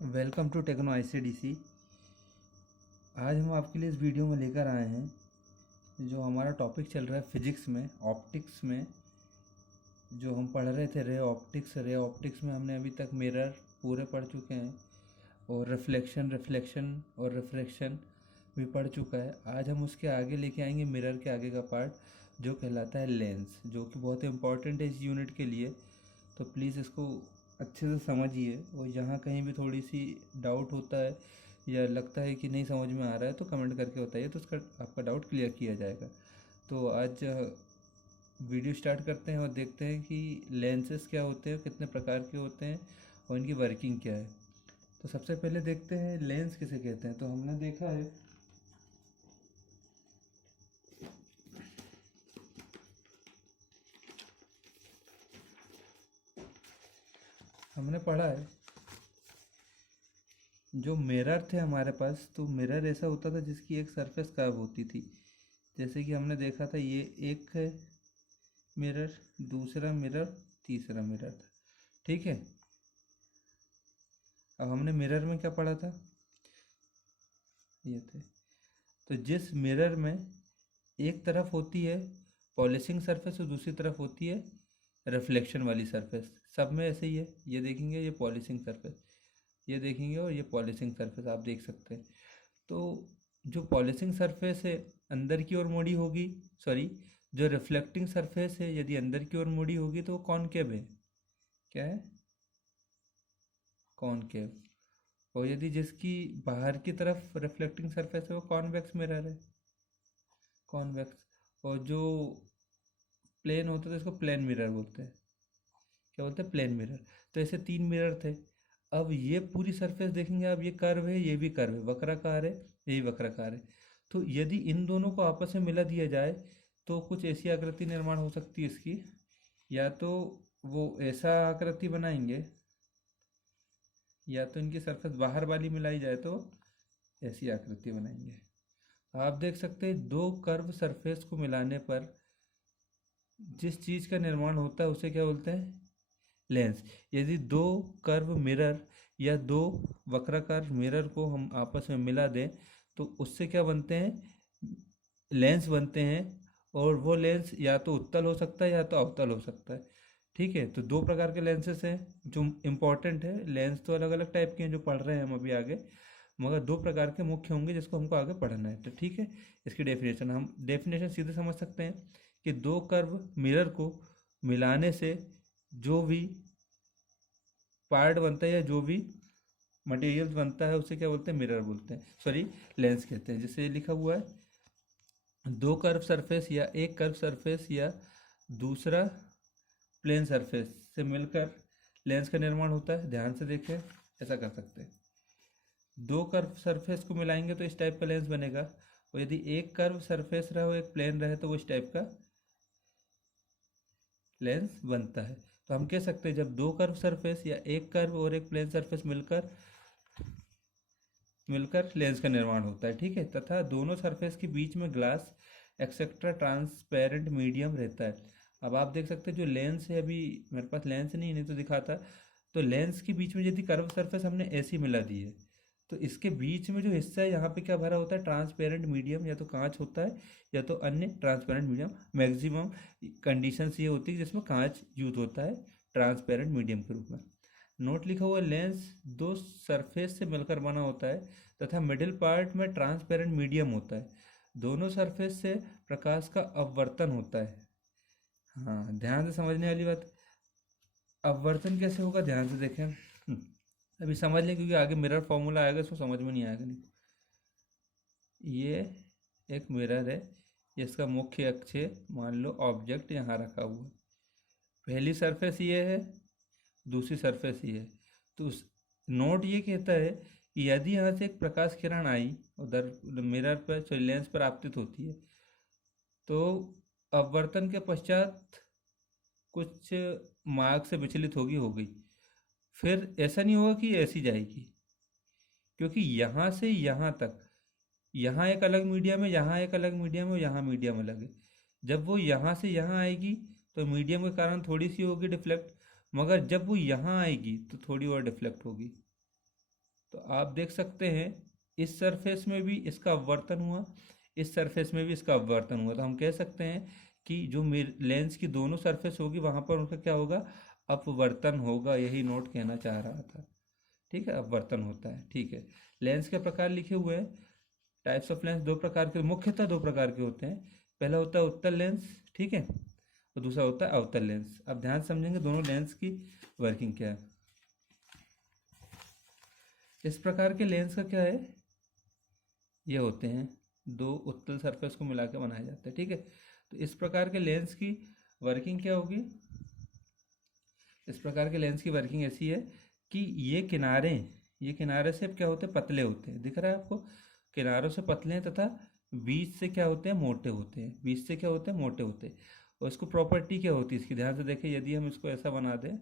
Welcome to techno ICDC। आज हम आपके लिए इस वीडियो में लेकर आए हैं जो हमारा टॉपिक चल रहा है फिजिक्स में, ऑप्टिक्स में। जो हम पढ़ रहे थे रे ऑप्टिक्स में हमने अभी तक मिरर पूरे पढ़ चुके हैं और रिफ्लेक्शन और रिफ्रैक्शन भी पढ़ चुका है। आज हम उसके आगे लेके आएंगे मिरर के आगे का पार्ट जो कहलाता है लेंस, जो कि बहुत इंपॉर्टेंट है इस यूनिट के लिए। तो प्लीज़ इसको अच्छे से समझिए और यहाँ कहीं भी थोड़ी सी डाउट होता है या लगता है कि नहीं समझ में आ रहा है तो कमेंट करके बताइए, तो उसका आपका डाउट क्लियर किया जाएगा। तो आज वीडियो स्टार्ट करते हैं और देखते हैं कि लेंसेस क्या होते हैं, कितने प्रकार के होते हैं और इनकी वर्किंग क्या है। तो सबसे पहले देखते हैं लेंस किसे कहते हैं। तो हमने देखा है, हमने पढ़ा है जो मिरर थे हमारे पास, तो मिरर ऐसा होता था जिसकी एक सरफेस कर्व होती थी। जैसे कि हमने देखा था ये एक है मिरर, दूसरा मिरर, तीसरा मिरर था। ठीक है, अब हमने मिरर में क्या पढ़ा था, ये थे। तो जिस मिरर में एक तरफ होती है पॉलिशिंग सरफेस और दूसरी तरफ होती है रिफ्लेक्शन वाली सरफेस, सब में ऐसे ही है। ये देखेंगे ये पॉलिशिंग सरफेस, ये देखेंगे और ये पॉलिशिंग सरफेस आप देख सकते हैं। तो जो पॉलिशिंग सरफेस है अंदर की ओर मुड़ी होगी, सॉरी, जो रिफ्लेक्टिंग सरफेस है यदि अंदर की ओर मुड़ी होगी तो वो कॉनकेव है। क्या है? कॉनकेव। और यदि जिसकी बाहर की तरफ रिफ्लेक्टिंग सरफेस है वो कॉन्वेक्स मिरर है, कॉन्वेक्स। और जो प्लेन होता है तो इसको प्लेन मिरर बोलते हैं। क्या बोलते हैं? Plane mirror. तो ऐसे तीन मिरर थे। अब ये पूरी सरफेस देखेंगे, अब ये कर्व है, ये भी कर्व है, वक्राकार है, ये भी वक्राकार है। तो यदि इन दोनों को आपस में मिला दिया जाए तो कुछ ऐसी आकृति निर्माण हो सकती है इसकी। या तो वो ऐसा आकृति बनाएंगे, या तो इनकी सरफेस बाहर वाली मिलाई जाए तो ऐसी आकृति बनाएंगे। आप देख सकते हैं दो कर्व सरफेस को मिलाने पर जिस चीज़ का निर्माण होता है उसे क्या बोलते हैं? लेंस। यदि दो कर्व मिरर या दो वक्राकार मिरर को हम आपस में मिला दें तो उससे क्या बनते हैं? लेंस बनते हैं। और वो लेंस या तो उत्तल हो सकता है या तो अवतल हो सकता है। ठीक है, तो दो प्रकार के लेंसेस हैं जो इम्पोर्टेंट है। लेंस तो अलग अलग टाइप के हैं जो पढ़ रहे हैं हम अभी आगे, मगर दो प्रकार के मुख्य होंगे जिसको हमको आगे पढ़ना है। तो ठीक है, इसकी डेफिनेशन हम डेफिनेशन सीधे समझ सकते हैं कि दो कर्व मिरर को मिलाने से जो भी पार्ट बनता है या जो भी मटेरियल बनता है उसे क्या बोलते हैं? मिरर बोलते हैं, सॉरी लेंस कहते हैं। जैसे लिखा हुआ है दो कर्व सरफेस या एक कर्व सरफेस या दूसरा प्लेन सरफेस से मिलकर लेंस का निर्माण होता है। ध्यान से देखें, ऐसा कर सकते हैं। दो कर्व सरफेस को मिलाएंगे तो इस टाइप का लेंस बनेगा, और यदि एक कर्व सरफेस रहे और एक प्लेन रहे तो वो इस टाइप का लेंस बनता है। तो हम कह सकते हैं जब दो कर्व सरफेस या एक कर्व और एक प्लेन सरफेस मिलकर मिलकर लेंस का निर्माण होता है। ठीक है, तथा दोनों सरफेस के बीच में ग्लास एक्सेट्रा ट्रांसपेरेंट मीडियम रहता है। अब आप देख सकते हैं जो लेंस है, अभी मेरे पास लेंस नहीं तो दिखाता। तो लेंस के बीच में यदि कर्व सरफेस हमने ऐसी मिला दी है तो इसके बीच में जो हिस्सा है यहाँ पे क्या भरा होता है? ट्रांसपेरेंट मीडियम, या तो कांच होता है या तो अन्य ट्रांसपेरेंट मीडियम। मैक्सिमम कंडीशंस ये होती है जिसमें कांच यूज होता है ट्रांसपेरेंट मीडियम के रूप में। नोट लिखा हुआ लेंस दो सरफेस से मिलकर बना होता है तथा मिडिल पार्ट में ट्रांसपेरेंट मीडियम होता है। दोनों सरफेस से प्रकाश का अपवर्तन होता है। हाँ, ध्यान से समझने वाली बात। अपवर्तन कैसे होगा? ध्यान से देखें। अभी समझ लें क्योंकि आगे मिरर फॉर्मूला आएगा, इसको समझ में नहीं आएगा। नहीं, ये एक मिरर है, इसका मुख्य अक्ष है, मान लो ऑब्जेक्ट यहाँ रखा हुआ है। पहली सरफेस ये है, दूसरी सरफेस ये है। तो उस नोट ये कहता है कि यदि यहाँ से एक प्रकाश किरण आई उधर मिरर पर, सॉरी लेंस पर आपतित होती है, तो अपवर्तन के पश्चात कुछ मार्ग से विचलित होगी, हो गई। फिर ऐसा नहीं होगा कि ऐसी जाएगी, क्योंकि यहाँ से यहाँ तक, यहाँ एक अलग मीडियम है, यहाँ एक अलग मीडियम है और यहाँ मीडियम अलग है। जब वो यहाँ से यहाँ आएगी तो मीडियम के कारण थोड़ी सी होगी डिफ्लेक्ट, मगर जब वो यहाँ आएगी तो थोड़ी और डिफ्लेक्ट होगी। तो आप देख सकते हैं इस सरफेस में भी इसका अपवर्तन हुआ, इस सरफेस में भी इसका अपवर्तन हुआ। तो हम कह सकते हैं कि जो लेंस की दोनों सरफेस होगी वहाँ पर उनका क्या होगा, अपवर्तन होगा। यही नोट कहना चाह रहा था। ठीक है, अपवर्तन होता है। ठीक है, लेंस के प्रकार लिखे हुए हैं। टाइप्स ऑफ लेंस दो प्रकार के, मुख्यतः दो प्रकार के होते हैं। पहला होता है उत्तल लेंस, ठीक है, और दूसरा होता है अवतल लेंस। अब ध्यान समझेंगे दोनों लेंस की वर्किंग क्या है। इस प्रकार के लेंस का क्या है, ये होते हैं दो उत्तल सरफेस को मिला के बनाए जाते हैं। ठीक है, तो इस प्रकार के लेंस की वर्किंग क्या होगी, इस प्रकार के लेंस की वर्किंग ऐसी है कि ये किनारे से क्या होते हैं, पतले होते हैं। दिख रहा है आपको, किनारों से पतले हैं तथा बीच से क्या होते हैं, मोटे होते हैं। बीच से क्या होते हैं, मोटे होते हैं। और इसको प्रॉपर्टी क्या होती है इसकी, ध्यान से देखें। यदि हम इसको ऐसा बना दें,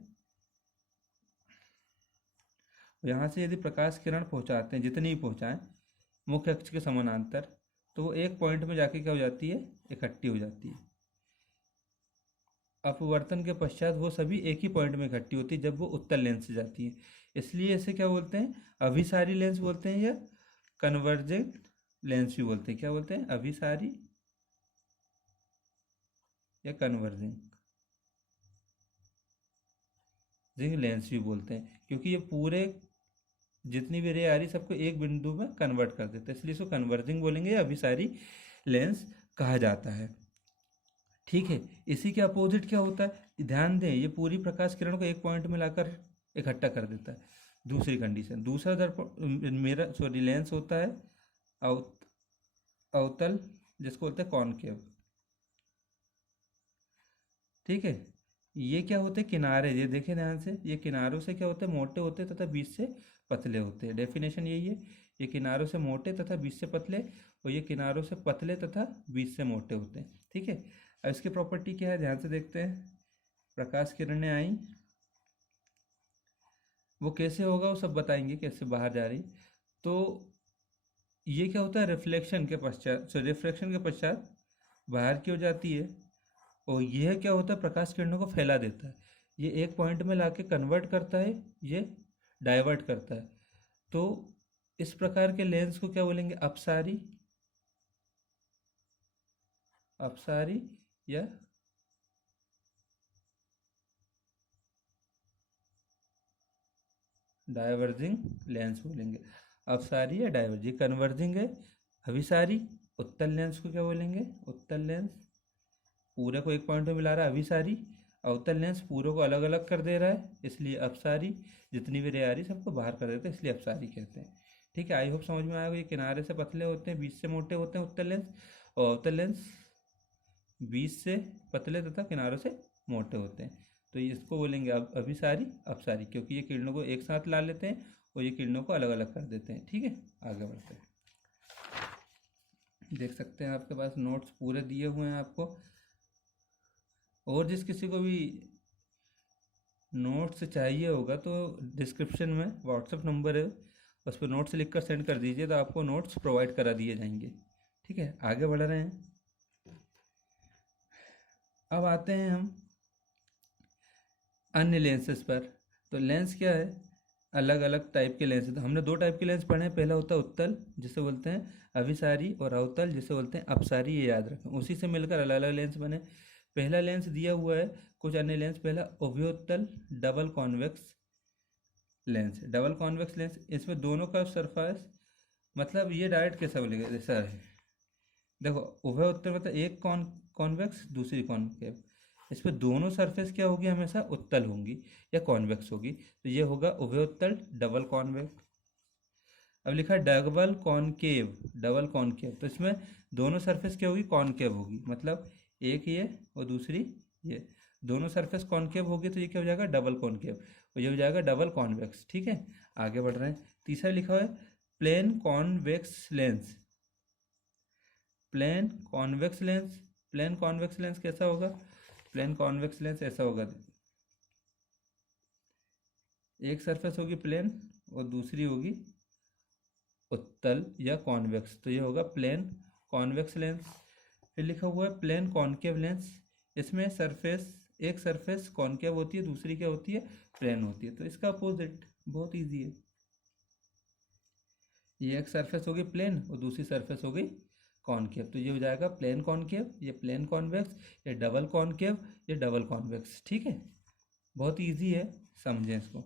यहाँ से यदि प्रकाश किरण पहुँचाते हैं, जितनी ही पहुँचाएं मुख्य अक्ष के समानांतर, तो वो एक पॉइंट में जाके क्या हो जाती है, इकट्ठी हो जाती है। अपवर्तन के पश्चात वो सभी एक ही पॉइंट में इकट्ठी होती है जब वो उत्तल लेंस से जाती है। इसलिए इसे क्या बोलते हैं, अभिसारी लेंस बोलते हैं, या कन्वर्जेंट लेंस भी बोलते हैं। क्या बोलते हैं, अभिसारी या कन्वर्जिंग लेंस भी बोलते हैं, क्योंकि ये पूरे जितनी भी रे आ रही सबको एक बिंदु में कन्वर्ट कर देते हैं, इसलिए इसको कन्वर्जिंग बोलेंगे या अभिसारी लेंस कहा जाता है। ठीक है, इसी के अपोजिट क्या होता है, ध्यान दें, ये पूरी प्रकाश किरण को एक पॉइंट में लाकर इकट्ठा कर देता है। दूसरी कंडीशन, दूसरा दर्पण मेरा सॉरी लेंस होता है अवतल, जिसको बोलते हैं कॉनकेव। ठीक है, ये क्या होते हैं, किनारे, ये देखें ध्यान से, ये किनारों से क्या होते हैं, मोटे होते हैं तथा बीच से पतले होते हैं। डेफिनेशन यही है, ये किनारों से मोटे तथा बीच से पतले, और ये किनारों से पतले तथा बीच से मोटे होते हैं। ठीक है, अब इसकी प्रॉपर्टी क्या है, ध्यान से देखते हैं। प्रकाश किरणें आई, वो कैसे होगा वो सब बताएंगे, कैसे बाहर जा रही। तो ये क्या होता है, रिफ्लेक्शन के पश्चात, रिफ्लेक्शन के पश्चात बाहर की हो जाती है, और यह क्या होता है, प्रकाश किरणों को फैला देता है। ये एक पॉइंट में लाके कन्वर्ट करता है, ये डाइवर्ट करता है। तो इस प्रकार के लेंस को क्या बोलेंगे, अपसारी, अपसारी या डाइवर्जिंग लेंस बोलेंगे। अपसारी या डाइवर्जिंग, कन्वर्जिंग है अभिसारी। उत्तल लेंस को क्या बोलेंगे, उत्तल लेंस, पूरे को एक पॉइंट में मिला रहा है अभिसारी। अवतल लेंस पूरे को अलग अलग कर दे रहा है, इसलिए अपसारी। जितनी भी रे आ रही सबको बाहर कर देते हैं, इसलिए अपसारी कहते हैं। ठीक है, आई होप समझ में आएगा। ये किनारे से पतले होते हैं, बीच से मोटे होते हैं उत्तल लेंस, और अवतल लेंस बीच से पतले तथा किनारों से मोटे होते हैं। तो ये इसको बोलेंगे अभिसारी, अपसारी, क्योंकि ये किरणों को एक साथ ला लेते हैं और ये किरणों को अलग अलग कर देते हैं। ठीक है, आगे बढ़ते हैं। देख सकते हैं आपके पास नोट्स पूरे दिए हुए हैं आपको, और जिस किसी को भी नोट्स चाहिए होगा तो डिस्क्रिप्शन में व्हाट्सएप नंबर है, उस पर नोट्स लिख कर सेंड कर दीजिए, तो आपको नोट्स प्रोवाइड करा दिए जाएंगे। ठीक है, आगे बढ़ रहे हैं। अब आते हैं हम अन्य लेंसेज पर। तो लेंस क्या है, अलग अलग टाइप के लेंस। तो हमने दो टाइप के लेंस पढ़े हैं। पहला होता है उत्तल, जिसे बोलते हैं अभिसारी, और अवतल, जिसे बोलते हैं अपसारी। ये याद रखें, उसी से मिलकर अलग अलग लेंस बने। पहला लेंस दिया हुआ है, कुछ अन्य लेंस। पहला उभयोत्तल double convex lens. Double convex lens, इसमें दोनों का सरफेस, मतलब ये डायरेक्ट कैसा बोलेगा, ऐसा है। देखो, उभयोत्तल मतलब एक कॉन्वेक्स, दूसरी कॉन्केव। इस पर दोनों सरफेस क्या होगी, हमेशा उत्तल होंगी या कॉन्वेक्स होगी। तो ये होगा उभयोत्तल डबल कॉन्वेक्स। अब लिखा डबल कॉनकेव, डबल कॉनकेव, तो इसमें दोनों सरफेस क्या होगी, कॉनकेव होगी। मतलब एक ये और दूसरी ये, दोनों सरफेस कॉनकेव होगी, तो ये क्या हो जाएगा, डबल कॉनकेव, और ये हो जाएगा डबल कॉन्वेक्स। ठीक है, आगे बढ़ रहे हैं। तीसरा लिखा हुआ है plane convex lens. Plane convex lens, plane convex lens कैसा होगा, प्लेन कॉन्वेक्स लेंस ऐसा होगा। एक सरफेस होगी प्लेन और दूसरी होगी उत्तल या कॉन्वेक्स, तो ये होगा प्लेन कॉन्वेक्स लेंस। फिर लिखा हुआ है प्लेन कॉनकेव लेंस। इसमें सरफेस, एक सरफेस कॉनकेव होती है, दूसरी क्या होती है, प्लेन होती है। तो इसका अपोजिट बहुत ईजी है। ये एक सरफेस होगी प्लेन और दूसरी सरफेस होगी कॉनकेव, तो ये हो जाएगा प्लेन कॉनकेव, ये प्लेन कॉन्वेक्स, ये डबल कॉनकेव, ये डबल कॉन्वेक्स। ठीक है, बहुत इजी है, समझें इसको।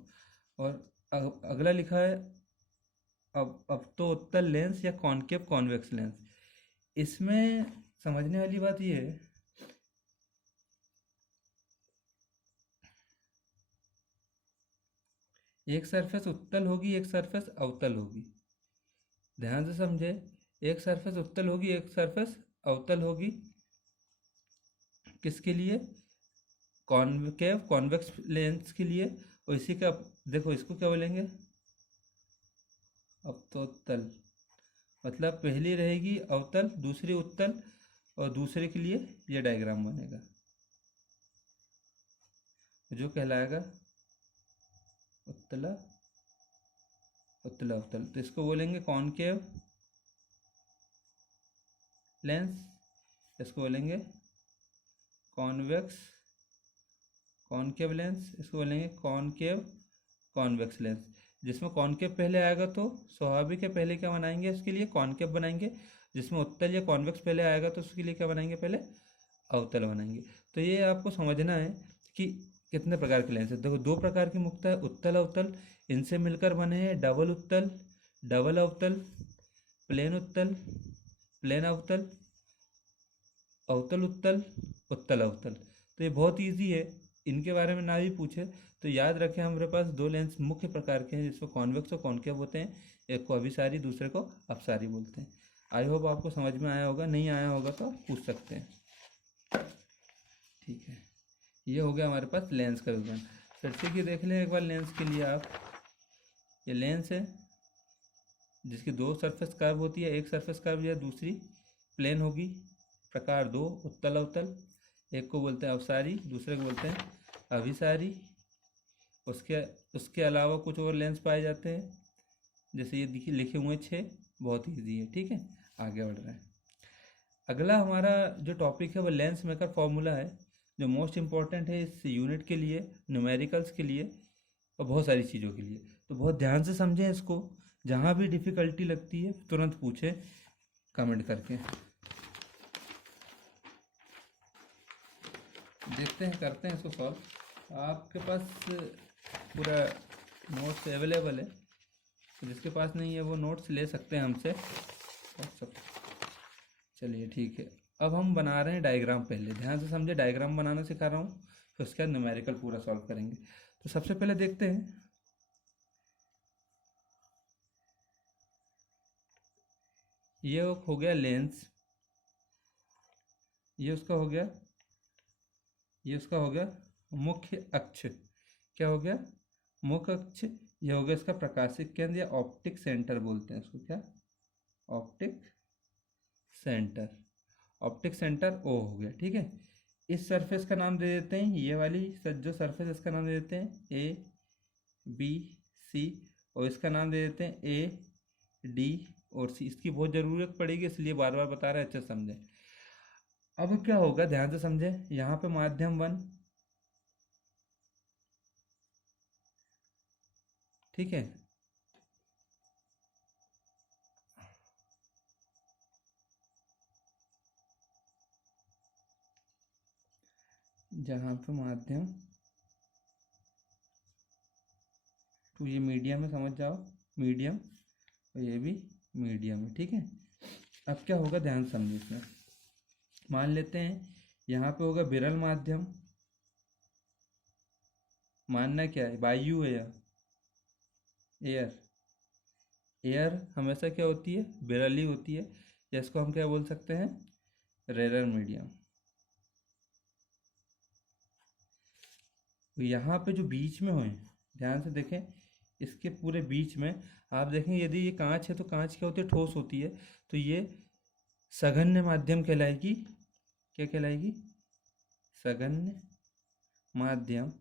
और अगला लिखा है अब तो उत्तल लेंस या कॉनकेव कॉन्वेक्स लेंस। इसमें समझने वाली बात ये है, एक सरफेस उत्तल होगी, एक सरफेस अवतल होगी। ध्यान से समझे, एक सरफेस उत्तल होगी, एक सरफेस अवतल होगी। किसके लिए? कॉनकेव कॉन्वेक्स लेंस के लिए। और इसी का देखो, इसको क्या बोलेंगे? अवतल, मतलब पहली रहेगी अवतल, दूसरी उत्तल, और दूसरे के लिए ये डायग्राम बनेगा जो कहलाएगा उत्तला उत्तला अवतल। तो इसको बोलेंगे कॉनकेव लेंस, इसको बोलेंगे कॉन्वेक्स कॉनकेव लेंस, इसको बोलेंगे कॉनकेव कॉन्वेक्स लेंस। जिसमें कॉनकेव पहले आएगा तो स्वाभाविक है, पहले क्या बनाएंगे इसके लिए? कॉनकेव बनाएंगे। जिसमें उत्तल या कॉन्वेक्स पहले आएगा तो उसके लिए क्या बनाएंगे? पहले अवतल बनाएंगे। तो ये आपको समझना है कि कितने प्रकार के लेंस है। देखो, दो प्रकार की मुख्यतः उत्तल अवतल, इनसे मिलकर बने हैं डबल उत्तल, डबल अवतल, प्लेन उत्तल, प्लेन अवतल, अवतल उत्तल, उत्तल अवतल। तो ये बहुत इजी है, इनके बारे में ना भी पूछे तो याद रखें। हमारे पास दो लेंस मुख्य प्रकार के हैं, जिसको कॉन्वेक्स और कॉनकेव होते हैं। एक को अभिसारी, दूसरे को अपसारी बोलते हैं। आई होप आपको समझ में आया होगा, नहीं आया होगा तो आप पूछ सकते हैं। ठीक है, ये हो गया हमारे पास लेंस का विवरण। फिर से कि देख लें एक बार लेंस के लिए आप, ये लेंस है जिसकी दो सरफेस कर्व होती है, एक सरफेस कर्व या दूसरी प्लेन होगी। प्रकार दो, उत्तल अवतल। एक को बोलते हैं अवसारी, दूसरे को बोलते हैं अभिसारी। उसके उसके अलावा कुछ और लेंस पाए जाते हैं, जैसे ये लिखे हुए 6। बहुत ईजी है। ठीक है, आगे बढ़ रहे हैं। अगला हमारा जो टॉपिक है वो लेंस मेकर फॉर्मूला है, जो मोस्ट इम्पॉर्टेंट है इस यूनिट के लिए, न्यूमेरिकल्स के लिए और बहुत सारी चीज़ों के लिए। तो बहुत ध्यान से समझें इसको, जहाँ भी डिफ़िकल्टी लगती है तुरंत पूछें कमेंट करके। देखते हैं, करते हैं इसको सॉल्व। आपके पास पूरा नोट्स अवेलेबल है, तो जिसके पास नहीं है वो नोट्स ले सकते हैं हमसे। सब चलिए ठीक है। अब हम बना रहे हैं डायग्राम। पहले ध्यान से समझे, डायग्राम बनाना सिखा रहा हूँ, फिर उसके बाद न्यूमेरिकल पूरा सॉल्व करेंगे। तो सबसे पहले देखते हैं, ये हो गया लेंस, ये उसका हो गया, ये उसका हो गया मुख्य अक्ष। क्या हो गया? मुख्य अक्ष। ये हो गया इसका प्रकाशिक केंद्र या ऑप्टिक सेंटर बोलते हैं इसको। क्या? Optic centre. Optic centre O हो गया। ठीक है, इस सरफेस का नाम दे देते हैं, ये वाली जो सरफेस, इसका नाम दे देते हैं ए बी सी, और इसका नाम दे देते हैं ए डी और सी। इसकी बहुत ज़रूरत पड़ेगी, इसलिए बार बार बता रहे हैं, अच्छे समझें। अब क्या होगा, ध्यान से समझें। यहाँ पे माध्यम 1, ठीक है, जहाँ पे माध्यम 2, ये मीडियम है, समझ जाओ, मीडियम, और ये भी मीडियम है। ठीक है, अब क्या होगा, ध्यान से समझिए। इसमें मान लेते हैं यहाँ पे होगा विरल माध्यम। मानना क्या है? वायु है या एयर? एयर हमेशा क्या होती है? विरल ही होती है, या इसको हम क्या बोल सकते हैं? Rarer medium. तो यहाँ पे जो बीच में हुए, ध्यान से देखें, इसके पूरे बीच में आप देखें, यदि ये कांच है तो कांच क्या होती है? ठोस होती है। तो ये सघन्य माध्यम कहलाएगी। क्या कहलाएगी? सघन्य माध्यम,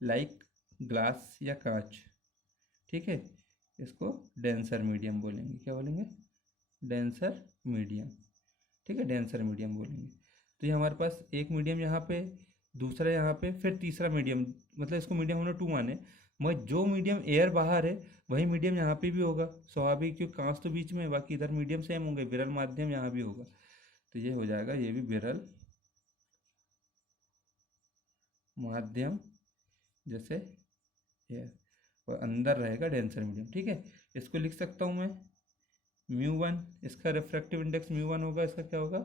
लाइक ग्लास या कांच। ठीक है, इसको डेंसर मीडियम बोलेंगे। क्या बोलेंगे? Denser medium. ठीक है, डेंसर मीडियम बोलेंगे। तो ये हमारे पास एक मीडियम यहाँ पे, दूसरा यहाँ पे, फिर तीसरा मीडियम, मतलब इसको मीडियम हमने 2 माने, मगर जो मीडियम एयर बाहर है वही मीडियम यहाँ पे भी होगा स्वाभाविक, क्योंकि कांच तो बीच में है, बाकी इधर मीडियम सेम होंगे, विरल माध्यम यहाँ भी होगा। तो ये हो जाएगा, ये भी विरल माध्यम जैसे एयर, और अंदर रहेगा डेंसर मीडियम। ठीक है, इसको लिख सकता हूँ मैं μ1, इसका रिफ्रैक्टिव इंडेक्स μ1 होगा, इसका क्या होगा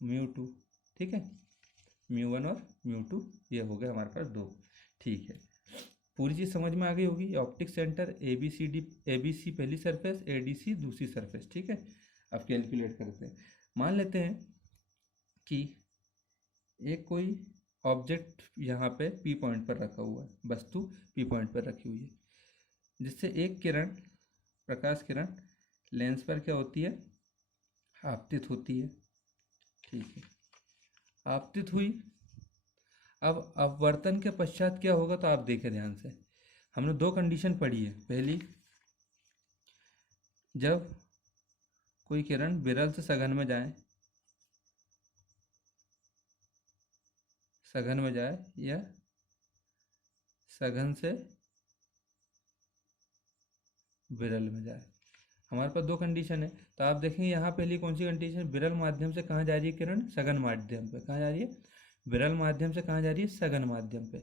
μ2। ठीक है, μ1 और μ2 ये हो गया हमारे पास दो। ठीक है, पूरी चीज़ समझ में आ गई होगी। Optic centre A B C पहली सरफेस, ए डी सी दूसरी सरफेस। ठीक है, अब कैलकुलेट करते हैं। मान लेते हैं कि एक कोई ऑब्जेक्ट यहाँ पे पी पॉइंट पर रखा हुआ है, वस्तु पी पॉइंट पर रखी हुई है, जिससे एक किरण, प्रकाश किरण लेंस पर क्या होती है, आपतित होती है। ठीक है, आपतित हुई। अब अपवर्तन के पश्चात क्या होगा, तो आप देखें ध्यान से, हमने दो कंडीशन पढ़ी है। पहली, जब कोई किरण विरल से सघन में जाए, सघन में जाए या सघन से विरल में जाए, हमारे पास दो कंडीशन है। तो आप देखेंगे यहाँ पहली कौन सी कंडीशन, विरल माध्यम से कहाँ जा रही है किरण, सघन माध्यम पे। कहाँ जा रही है, विरल माध्यम से कहाँ जा रही है, सघन माध्यम पे।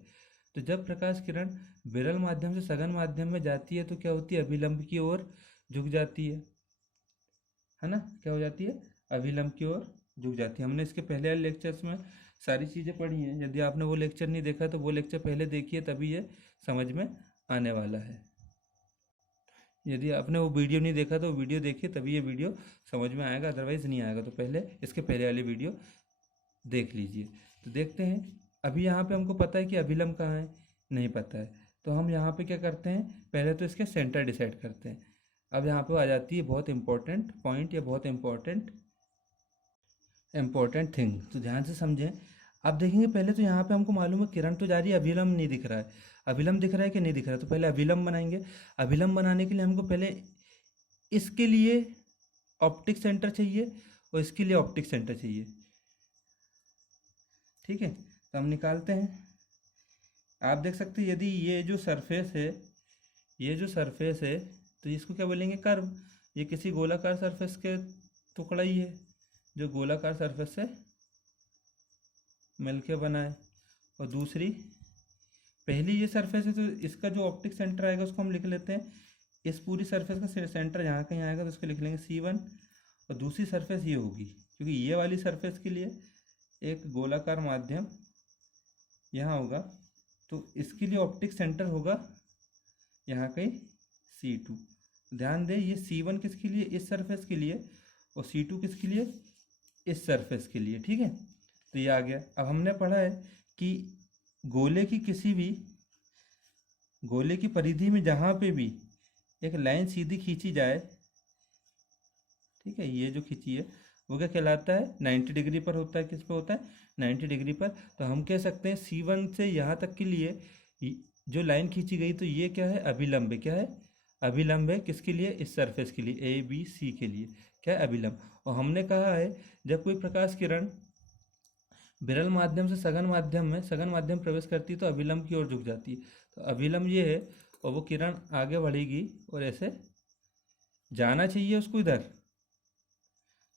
तो जब प्रकाश किरण विरल माध्यम से सघन माध्यम में जाती है तो क्या होती है, अभिलंब की ओर झुक जाती है ना। क्या हो जाती है, अभिलंब की ओर झुक जाती है। हमने इसके पहले वाले लेक्चर्स में सारी चीज़ें पढ़ी हैं। यदि आपने वो लेक्चर नहीं देखा तो वो लेक्चर पहले देखिए, तभी ये समझ में आने वाला है। यदि आपने वो वीडियो नहीं देखा तो वीडियो देखिए, तभी ये वीडियो समझ में आएगा, अदरवाइज़ नहीं आएगा। तो पहले इसके पहले वाली वीडियो देख लीजिए। तो देखते हैं, अभी यहाँ पे हमको पता है कि अभिलंब कहाँ है, नहीं पता है। तो हम यहाँ पे क्या करते हैं, पहले तो इसके सेंटर डिसाइड करते हैं। अब यहाँ पे आ जाती है बहुत इंपॉर्टेंट पॉइंट या बहुत इंपॉर्टेंट थिंग, तो ध्यान से समझें। आप देखेंगे पहले तो यहाँ पे हमको मालूम है किरण तो जा रही है, अभिलंब नहीं दिख रहा है। अभिलंब दिख रहा है कि नहीं दिख रहा है, तो पहले अभिलंब बनाएंगे। अभिलंब बनाने के लिए हमको पहले इसके लिए ऑप्टिक सेंटर चाहिए और इसके लिए ऑप्टिक सेंटर चाहिए। ठीक है, तो हम निकालते हैं। आप देख सकते हैं, यदि ये जो सरफेस है, ये जो सरफेस है, तो इसको क्या बोलेंगे, कर्व। ये किसी गोलाकार सरफेस के टुकड़ा ही है जो गोलाकार सरफेस से मिलके बना है। और दूसरी, पहली ये सरफेस है तो इसका जो ऑप्टिक सेंटर आएगा उसको हम लिख लेते हैं, इस पूरी सरफेस का सेंटर यहाँ कहीं आएगा तो उसको लिख लेंगे C1। और दूसरी सरफेस ये होगी, क्योंकि ये वाली सरफेस के लिए एक गोलाकार माध्यम यहाँ होगा, तो इसके लिए ऑप्टिक सेंटर होगा यहाँ कहीं C2। ध्यान दें, ये C1 किसके लिए, इस सरफेस के लिए, और C2 किसके लिए, इस सरफेस के लिए। ठीक है, तो ये आ गया। अब हमने पढ़ा है कि गोले की किसी भी, गोले की परिधि में जहाँ पे भी एक लाइन सीधी खींची जाए, ठीक है, ये जो खींची है वो क्या कहलाता है, 90 डिग्री पर होता है। किस पे होता है, 90 डिग्री पर। तो हम कह सकते हैं C1 से यहाँ तक के लिए जो लाइन खींची गई, तो ये क्या है, अभिलंब है। क्या है, अभिलंब है। किसके लिए, इस सरफेस के लिए, ABC के लिए क्या है, अभिलंब। और हमने कहा है जब कोई प्रकाश किरण विरल माध्यम से सघन माध्यम प्रवेश करती है तो अभिलंब की ओर झुक जाती है। तो अभिलंब ये है, और वो किरण आगे बढ़ेगी और ऐसे जाना चाहिए उसको इधर,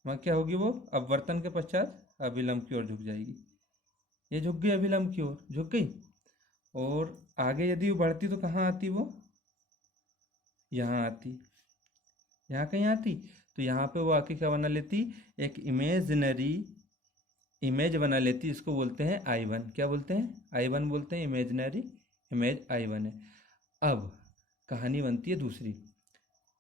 वहाँ क्या होगी, वो अपवर्तन के पश्चात अभिलंब की ओर झुक जाएगी। ये झुक गई, अभिलंब की ओर झुक गई। और आगे यदि वो बढ़ती तो कहाँ आती, वो यहाँ आती, यहाँ कहीं आती। तो यहाँ पे वो आके क्या बना लेती, एक इमेजिनरी इमेज बना लेती। इसको बोलते हैं I1। क्या बोलते हैं, I1 बोलते हैं, इमेजिनरी इमेज I1 है। अब कहानी बनती है दूसरी।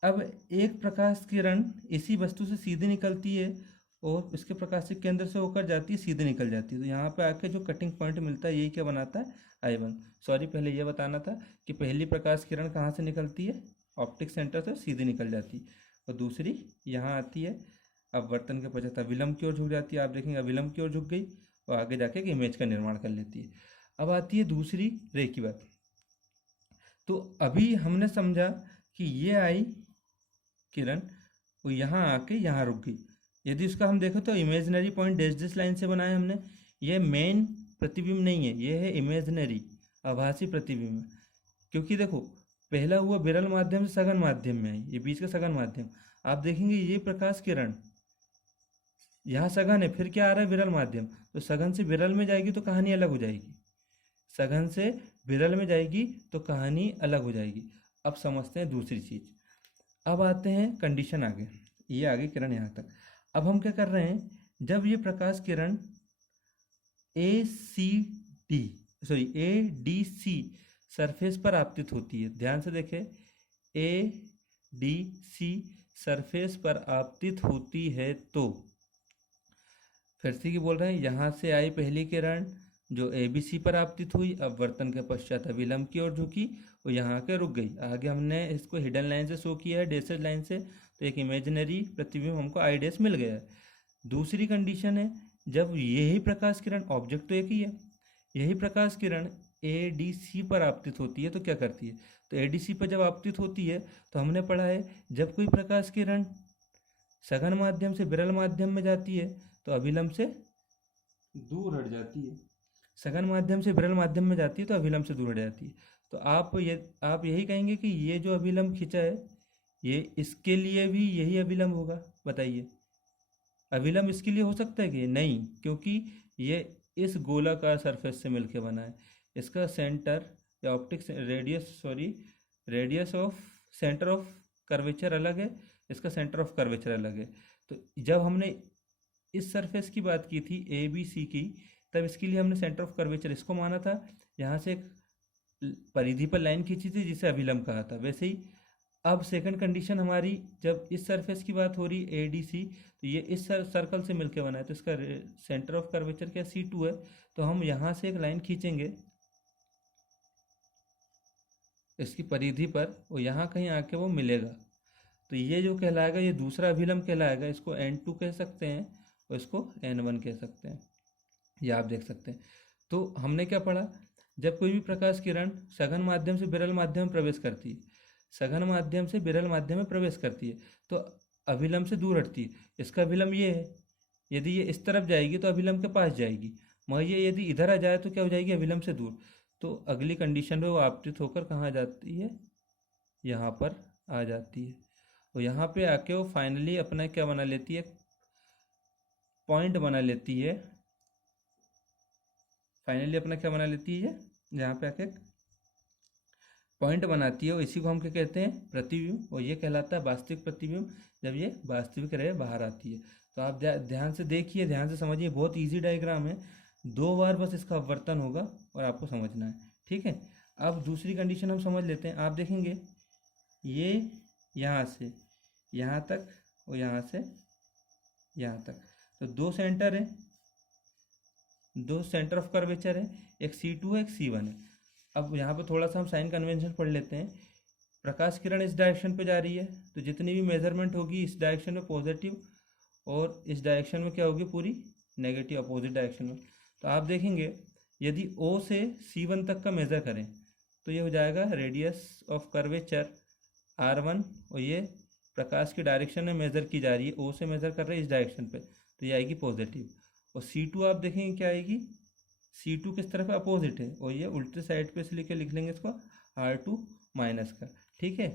अब एक प्रकाश किरण इसी वस्तु से सीधे निकलती है और इसके प्रकाशिक केंद्र से होकर जाती है, सीधे निकल जाती है। तो यहाँ पे आके जो कटिंग पॉइंट मिलता है, यही क्या बनाता है, I1। सॉरी, पहले ये बताना था कि पहली प्रकाश किरण कहाँ से निकलती है, ऑप्टिक सेंटर से सीधे निकल जाती है, और दूसरी यहाँ आती है, अपवर्तन के पश्चात अभिलंब की ओर झुक जाती है। आप देखेंगे अभिलंब की ओर झुक गई और आगे जाके एक इमेज का निर्माण कर लेती है। अब आती है दूसरी रे की बात। तो अभी हमने समझा कि ये आई किरण, वो यहाँ आके यहाँ रुक गई। यदि उसका हम देखो तो imaginary point dash dash line से बनाया हमने। ये मेन प्रतिबिंब नहीं है, ये है इमेजिनरी। आभासी प्रतिबिंब, क्योंकि देखो पहला हुआ विरल माध्यम से सघन माध्यम में आई, ये बीच का सघन माध्यम। आप देखेंगे ये प्रकाश किरण यहाँ सघन है, फिर क्या आ रहा है विरल माध्यम, तो सघन से विरल में जाएगी तो कहानी अलग हो जाएगी, सघन से विरल में जाएगी तो कहानी अलग हो जाएगी। अब समझते हैं दूसरी चीज। अब आते हैं कंडीशन आगे, ये आगे किरण यहाँ तक। अब हम क्या कर रहे हैं, जब ये प्रकाश किरण A C D sorry A D C surface पर आपतित होती है, ध्यान से देखें, ए डी सी सरफेस पर आपतित होती है तो फिर से की बोल रहे हैं, यहाँ से आई पहली किरण जो ए बी सी पर आपतित हुई, अपवर्तन के पश्चात अभिलंब की ओर झुकी और यहाँ के रुक गई। आगे हमने इसको हिडन लाइन से शो किया है, डेसेड लाइन से, तो एक इमेजिनरी प्रतिबिंब हमको आई डैश मिल गया है। दूसरी कंडीशन है, जब यही प्रकाश किरण, ऑब्जेक्ट तो एक ही है, यही प्रकाश किरण ए डी सी पर आपतित होती है तो क्या करती है, तो ए डी सी पर जब आपतित होती है तो हमने पढ़ा है जब कोई प्रकाश किरण सघन माध्यम से विरल माध्यम में जाती है तो अभिलंब से दूर हट जाती है, सघन माध्यम से विरल माध्यम में जाती है तो अभिलंब से दूर हट जाती है। तो आप यही कहेंगे कि ये जो अभिलंब खींचा है ये इसके लिए भी यही अभिलंब होगा, बताइए अभिलंब इसके लिए हो सकता है कि नहीं, क्योंकि ये इस गोलाकार सरफेस से मिलके बना है, इसका सेंटर या optic radius of centre of curvature अलग है, इसका सेंटर ऑफ कर्वेचर अलग है। तो जब हमने इस सरफेस की बात की थी ए बी सी की, तब इसके लिए हमने सेंटर ऑफ कर्वेचर इसको माना था, यहाँ से एक परिधि पर लाइन खींची थी जिसे अभिलंब कहा था। वैसे ही अब सेकंड कंडीशन हमारी, जब इस सरफेस की बात हो रही है ए डी सी, तो ये इस सर्कल से मिलकर बना है तो इसका सेंटर ऑफ कर्वेचर क्या C2 है, तो हम यहाँ से एक लाइन खींचेंगे इसकी परिधि पर और यहाँ कहीं आके वो मिलेगा, तो ये जो कहलाएगा ये दूसरा अभिलंब कहलाएगा, इसको N2 कह सकते हैं और इसको N1 कह सकते हैं, ये आप देख सकते हैं। तो हमने क्या पढ़ा, जब कोई भी प्रकाश किरण सघन माध्यम से विरल माध्यम में प्रवेश करती है, सघन माध्यम से विरल माध्यम में प्रवेश करती है तो अभिलंब से दूर हटती है, इसका अभिलंब ये है, यदि ये इस तरफ जाएगी तो अभिलंब के पास जाएगी, मगर ये यदि इधर आ जाए तो क्या हो जाएगी, अभिलंब से दूर। तो अगली कंडीशन में वो आपतित होकर कहाँ जाती है, यहाँ पर आ जाती है और यहाँ पे आके वो फाइनली अपना क्या बना लेती है, पॉइंट बना लेती है, फाइनली अपना क्या बना लेती है, यहाँ पे आके पॉइंट बनाती है और इसी को हम क्या कहते हैं, प्रतिबिंब, और ये कहलाता है वास्तविक प्रतिबिंब जब ये वास्तविक रहे बाहर आती है। तो आप ध्यान से देखिए, ध्यान से समझिए, बहुत इजी डायग्राम है, 2 बार बस इसका अपवर्तन होगा और आपको समझना है, ठीक है। अब दूसरी कंडीशन हम समझ लेते हैं। आप देखेंगे ये यहाँ से यहाँ तक और यहाँ से यहाँ तक, तो 2 सेंटर है, 2 सेंटर ऑफ कर्वेचर है, एक C2 है एक C1 है। अब यहाँ पे थोड़ा सा हम साइन कन्वेंशन पढ़ लेते हैं। प्रकाश किरण इस डायरेक्शन पे जा रही है तो जितनी भी मेजरमेंट होगी इस डायरेक्शन में पॉजिटिव और इस डायरेक्शन में क्या होगी, पूरी नेगेटिव अपोजिट डायरेक्शन में। तो आप देखेंगे यदि O से C1 तक का मेज़र करें तो ये हो जाएगा रेडियस ऑफ कर्वेचर R1 और ये प्रकाश की डायरेक्शन में मेज़र की जा रही है, O से मेज़र कर रहे हैं इस डायरेक्शन पे तो ये आएगी पॉजिटिव। और C2 आप देखेंगे क्या आएगी, C2 किस तरफ अपोजिट है और ये उल्टे साइड पे इसलिए क्या लिख लेंगे इसको R2 माइनस का, ठीक है।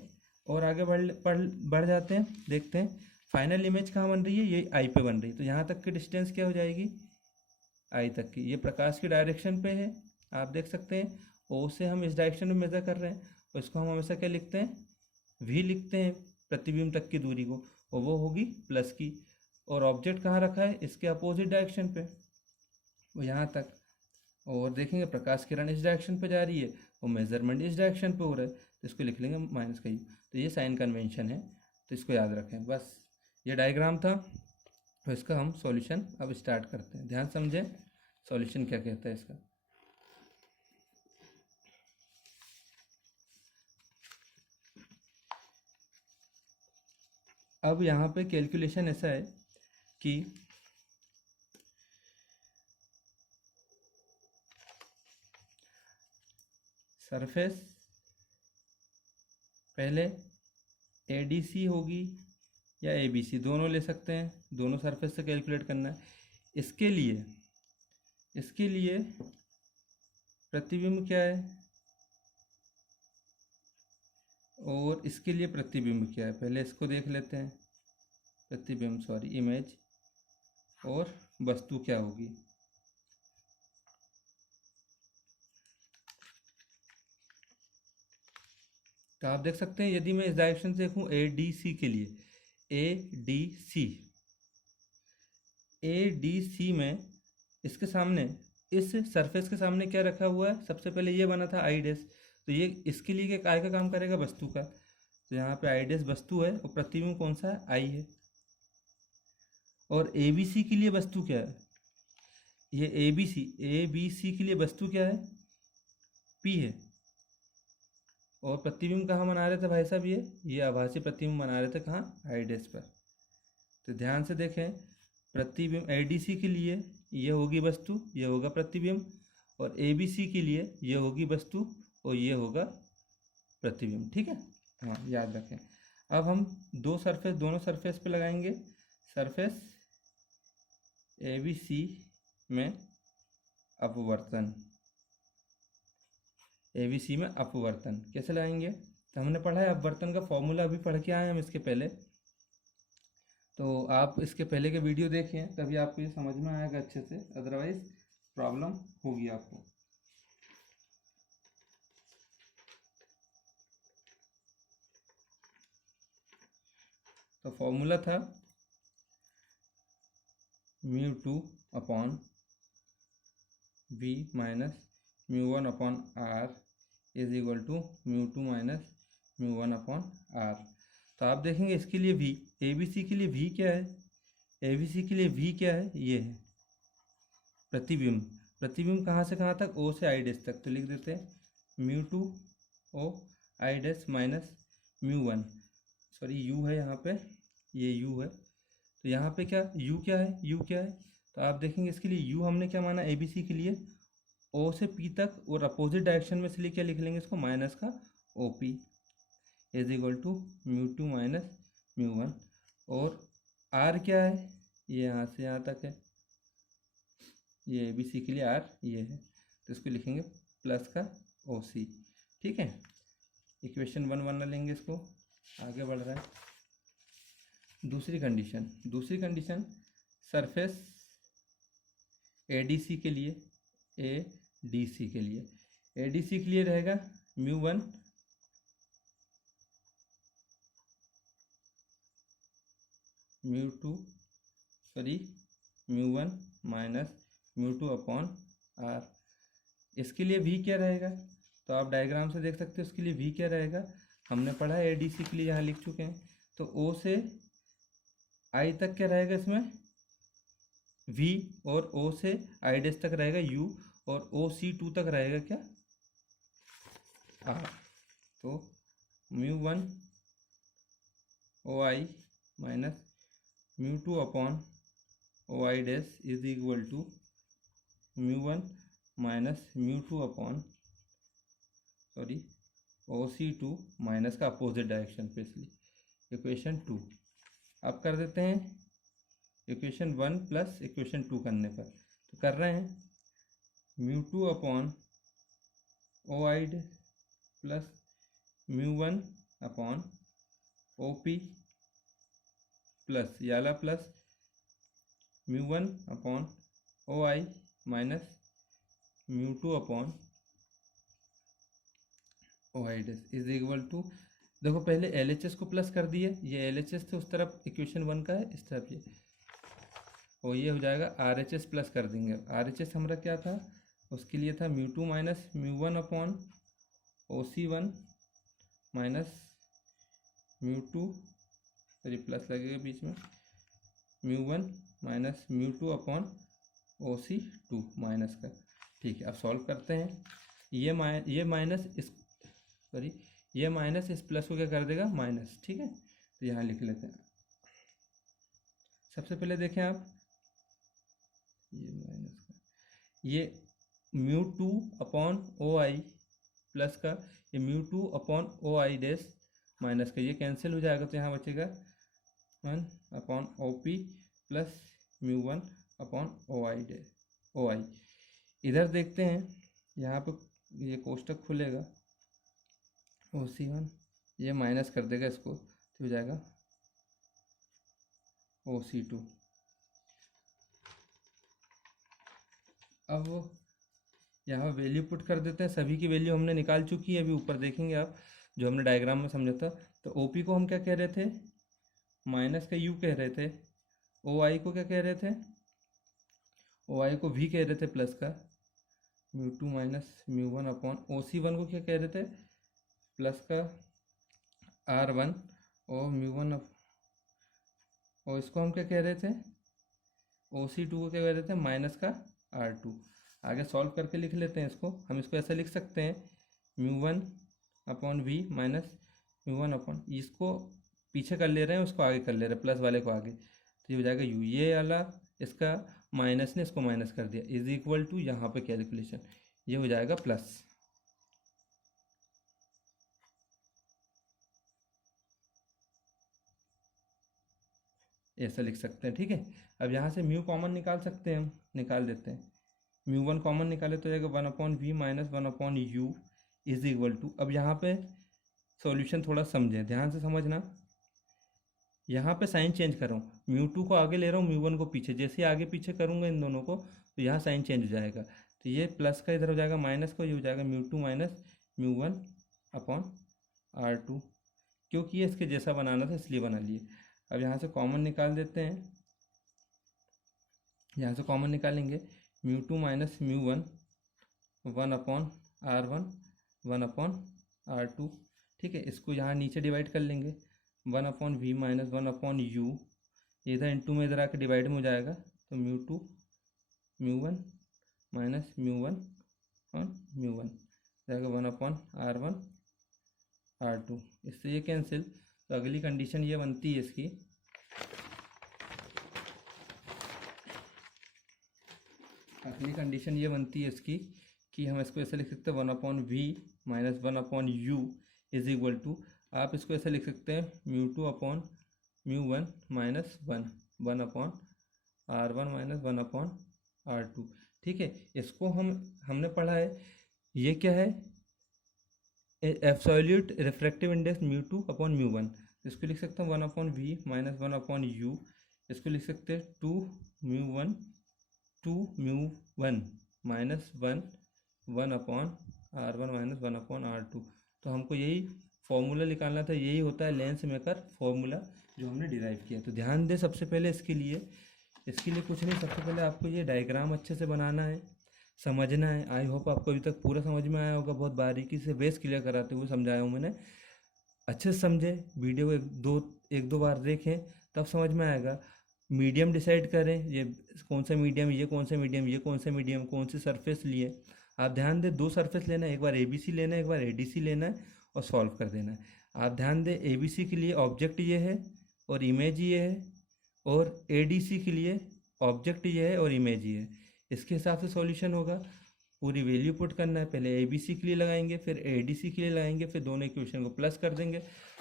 और आगे बढ़ जाते हैं, देखते हैं फाइनल इमेज कहाँ बन रही है, ये आई पे बन रही है। तो यहाँ तक की डिस्टेंस क्या हो जाएगी, आई तक की, ये प्रकाश की डायरेक्शन पे है, आप देख सकते हैं O से हम इस डायरेक्शन में मेज़र कर रहे हैं और इसको हम हमेशा क्या लिखते हैं, V लिखते हैं प्रतिबिंब तक की दूरी को, और वो होगी प्लस की। और ऑब्जेक्ट कहाँ रखा है, इसके अपोजिट डायरेक्शन पे, वो यहाँ तक। और देखेंगे प्रकाश किरण इस डायरेक्शन पे जा रही है और मेजरमेंट इस डायरेक्शन पे हो रहा है तो इसको लिख लेंगे माइनस का U। तो ये साइन कन्वेंशन है, तो इसको याद रखें। बस ये डायग्राम था, तो इसका हम सॉल्यूशन अब स्टार्ट करते हैं। ध्यान समझें सॉल्यूशन क्या कहता है इसका। अब यहाँ पे कैलकुलेशन ऐसा है कि सरफेस पहले ADC होगी या ABC, दोनों ले सकते हैं, दोनों सरफेस से कैलकुलेट करना है। इसके लिए प्रतिबिंब क्या है और इसके लिए प्रतिबिंब क्या है, पहले इसको देख लेते हैं। प्रतिबिंब सॉरी इमेज और वस्तु क्या होगी। तो आप देख सकते हैं यदि मैं इस डायरेक्शन से देखूं ए डी सी के लिए, ए डी सी, ए डी सी में इसके सामने, इस सरफेस के सामने क्या रखा हुआ है, सबसे पहले ये बना था आई डैश, तो ये इसके लिए क्या काय का काम करेगा, वस्तु का। तो यहाँ पे आई डैश वस्तु है और प्रतिबिंब कौन सा है, आई है। और ए बी सी के लिए वस्तु क्या है, ये ए बी सी के लिए वस्तु क्या है, पी है। और प्रतिबिंब कहाँ बना रहे थे भाई साहब, ये आभासी प्रतिबिंब बना रहे थे कहाँ, आई डैश पर। तो ध्यान से देखें, प्रतिबिंब एडीसी के लिए ये होगी वस्तु, ये होगा प्रतिबिंब, और एबीसी के लिए ये होगी वस्तु और ये होगा प्रतिबिंब। ठीक है, हाँ याद रखें। अब हम दोनों सरफेस पे लगाएंगे। सरफेस एबीसी में अपवर्तन, एबीसी में अपवर्तन कैसे लगाएंगे, तो हमने पढ़ा है अपवर्तन का फॉर्मूला, अभी पढ़ के आए हम इसके पहले। तो आप इसके पहले के वीडियो देखें, तभी आपको ये समझ में आएगा अच्छे से, अदरवाइज प्रॉब्लम होगी आपको। तो फॉर्मूला था μ2 upon v minus μ1 upon r is equal to μ2 minus μ1 upon r। तो आप देखेंगे इसके लिए v, abc के लिए v क्या है, abc के लिए v क्या है, ये है प्रतिबिंब। प्रतिबिंब कहाँ से कहाँ तक, o से आई डैश तक, तो लिख देते हैं μ2 o I dash minus μ1, sorry u है यहाँ पे, ये u है। तो यहाँ पे क्या u क्या है, u क्या है, तो आप देखेंगे इसके लिए u हमने क्या माना, abc के लिए o से p तक, और अपोजिट डायरेक्शन में इसलिए क्या लिख लेंगे इसको, माइनस का op is equal to μ2 minus μ1। और r क्या है, ये यहाँ से यहाँ तक है, ये abc के लिए r ये है, तो इसको लिखेंगे प्लस का oc। ठीक है, इक्वेशन 1 बना लेंगे इसको, आगे बढ़ रहा है। दूसरी कंडीशन सरफेस एडीसी के लिए, एडीसी के लिए रहेगा μ1 μ2 सॉरी μ1 माइनस μ2 अपॉन r। इसके लिए v क्या रहेगा, तो आप डायग्राम से देख सकते हो, इसके लिए v क्या रहेगा, हमने पढ़ा है एडीसी के लिए, यहाँ लिख चुके हैं। तो o से i तक क्या रहेगा इसमें v, और o से i डैश तक रहेगा u, और OC2 तक रहेगा क्या, r। तो μ1 OI minus μ2 upon OI dash is equal to μ1 minus μ2 upon sorry OC2 minus का अपोजिट डायरेक्शन पे, इसलिए इक्वेशन 2 अब कर देते हैं। इक्वेशन 1 प्लस इक्वेशन 2 करने पर, तो कर रहे हैं μ2 upon OI plus μ1 upon OP plus याला plus μ1 upon OI minus μ2 upon OI dash is equal to, देखो पहले LHS को प्लस कर दिए, ये LHS थे उस तरफ, इक्वेशन 1 का है इस तरफ ये, और ये हो जाएगा RHS प्लस कर देंगे। RHS हमारा क्या था, उसके लिए था μ2 minus μ1 upon OC1 minus μ2 sorry plus लगेगा बीच में, μ1 माइनस μ2 अपॉन OC2 माइनस का। ठीक है, अब सॉल्व करते हैं। ये माइनस इस सॉरी ये माइनस इस प्लस को क्या कर देगा, माइनस। ठीक है, तो यहाँ लिख लेते हैं। सबसे पहले देखें आप, ये माइनस का, ये μ2 अपॉन OI प्लस का, ये μ2 अपॉन OI डैश माइनस का, ये कैंसिल हो जाएगा, तो यहाँ बचेगा 1 upon OP plus μ1 upon OI dash OI। इधर देखते हैं, यहाँ पे ये कोष्टक खुलेगा, OC1, ये माइनस कर देगा इसको तो हो जाएगा OC2। अब यहाँ वैल्यू पुट कर देते हैं, सभी की वैल्यू हमने निकाल चुकी है, अभी ऊपर देखेंगे आप जो हमने डायग्राम में समझा था। तो OP को हम क्या कह रहे थे, माइनस का U कह रहे थे। OI को क्या कह रहे थे, OI को V कह रहे थे प्लस का, μ2 माइनस μ1 अपॉन OC1 को क्या कह रहे थे, प्लस का R1 और μ1 और इसको हम क्या कह रहे थे, OC2 को क्या कह रहे थे, माइनस का R2। आगे सॉल्व करके लिख लेते हैं इसको, हम इसको ऐसे लिख सकते हैं μ1 अपॉन V माइनस μ1 अपॉन, इसको पीछे कर ले रहे हैं उसको आगे कर ले रहे हैं, प्लस वाले को आगे, तो ये हो जाएगा U, ये वाला इसका माइनस ने इसको माइनस कर दिया, इज इक्वल टू यहाँ पे कैलकुलेशन ये हो जाएगा प्लस। ऐसा लिख सकते हैं, ठीक है। अब यहाँ से म्यू कॉमन निकाल सकते हैं, हम निकाल देते हैं, μ1 कॉमन निकाले तो जाएगा 1/v minus 1/u is equal to, अब यहाँ पे सॉल्यूशन थोड़ा समझें, ध्यान से समझना, यहाँ पे साइन चेंज कर रहा हूँ, μ2 को आगे ले रहा हूँ, μ1 को पीछे, जैसे ही आगे पीछे करूँगा इन दोनों को तो यहाँ साइन चेंज हो जाएगा, तो ये प्लस का इधर हो जाएगा माइनस का, ये हो जाएगा μ2 माइनस μ1 अपॉन R2, क्योंकि ये इसके जैसा बनाना था इसलिए बना लिए। अब यहाँ से कॉमन निकाल देते हैं, यहाँ से कॉमन निकालेंगे μ2 माइनस μ1 1/R1 1/R2, ठीक है। इसको यहाँ नीचे डिवाइड कर लेंगे, 1/v माइनस 1/u, इधर इंटू में इधर आके डिवाइड में हो जाएगा, तो μ2 μ1 माइनस μ1 और μ1 जाएगा 1/R1 R2, इससे ये कैंसिल। तो अगली कंडीशन ये बनती है इसकी, अगली कंडीशन ये बनती है इसकी कि हम इसको ऐसे लिख सकते हैं 1/v minus 1/u is equal to, आप इसको ऐसे लिख सकते हैं μ2 upon μ1 minus 1/R1 minus 1/R2, ठीक है। इसको हमने पढ़ा है, ये क्या है, एब्सोल्यूट रिफ्रैक्टिव इंडेक्स μ2 अपॉन μ1, इसको लिख सकते हैं 1/v माइनस 1/u, इसको लिख सकते हैं 2 μ1 माइनस 1/R1 माइनस 1/R2। तो हमको यही फॉर्मूला निकालना था, यही होता है लेंस मेकर फॉर्मूला जो हमने डिराइव किया। तो ध्यान दें सबसे पहले इसके लिए कुछ नहीं, सबसे पहले आपको ये डायग्राम अच्छे से बनाना है, समझना है। आई होप आपको अभी तक पूरा समझ में आया होगा, बहुत बारीकी से बेस क्लियर कराते हुए समझाया हूँ मैंने, अच्छे से समझे, वीडियो एक दो बार देखें तब समझ में आएगा। मीडियम डिसाइड करें, ये कौन सा मीडियम, ये कौन सा मीडियम, ये कौन सा मीडियम, कौन सी सरफेस लिए। आप ध्यान दें 2 सरफेस लेना है, एक बार ABC लेना है, एक बार ADC लेना है और सॉल्व कर देना है। आप ध्यान दें ABC के लिए ऑब्जेक्ट ये है और इमेज ये है, और ADC के लिए ऑब्जेक्ट ये है और इमेज ये है, इसके हिसाब से सॉल्यूशन होगा। पूरी वैल्यू पुट करना है, पहले ABC के लिए लगाएंगे, फिर ADC के लिए लगाएंगे, फिर दोनों इक्वेशन को प्लस कर देंगे,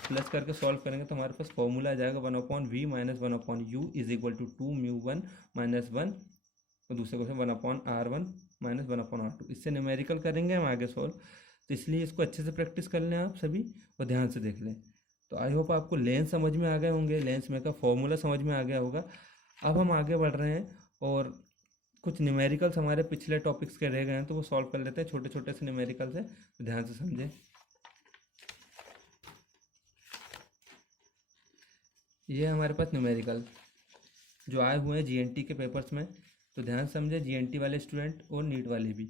प्लस करके सॉल्व करेंगे तो हमारे पास फॉर्मूला आ जाएगा 1/v minus 1/u is equal to 2 μ1 minus 1, और दूसरे क्वेश्चन 1/R1 माइनस 1/R2। इससे न्यूमेरिकल करेंगे हम आगे सॉल्व, तो इसलिए इसको अच्छे से प्रैक्टिस कर लें आप सभी और ध्यान से देख लें। तो आई होप आपको लेंस समझ में आ गए होंगे, लेंस में का फॉर्मूला समझ में आ गया होगा। अब हम आगे बढ़ रहे हैं और कुछ न्यूमेरिकल्स हमारे पिछले टॉपिक्स के रह गए हैं, तो वो सॉल्व कर लेते हैं, छोटे छोटे से न्यूमेरिकल्स हैं, तो ध्यान से समझें। ये हमारे पास न्यूमेरिकल जो आए हुए हैं GNT के पेपर्स में, तो ध्यान समझे, GNT वाले स्टूडेंट और नीट वाले भी।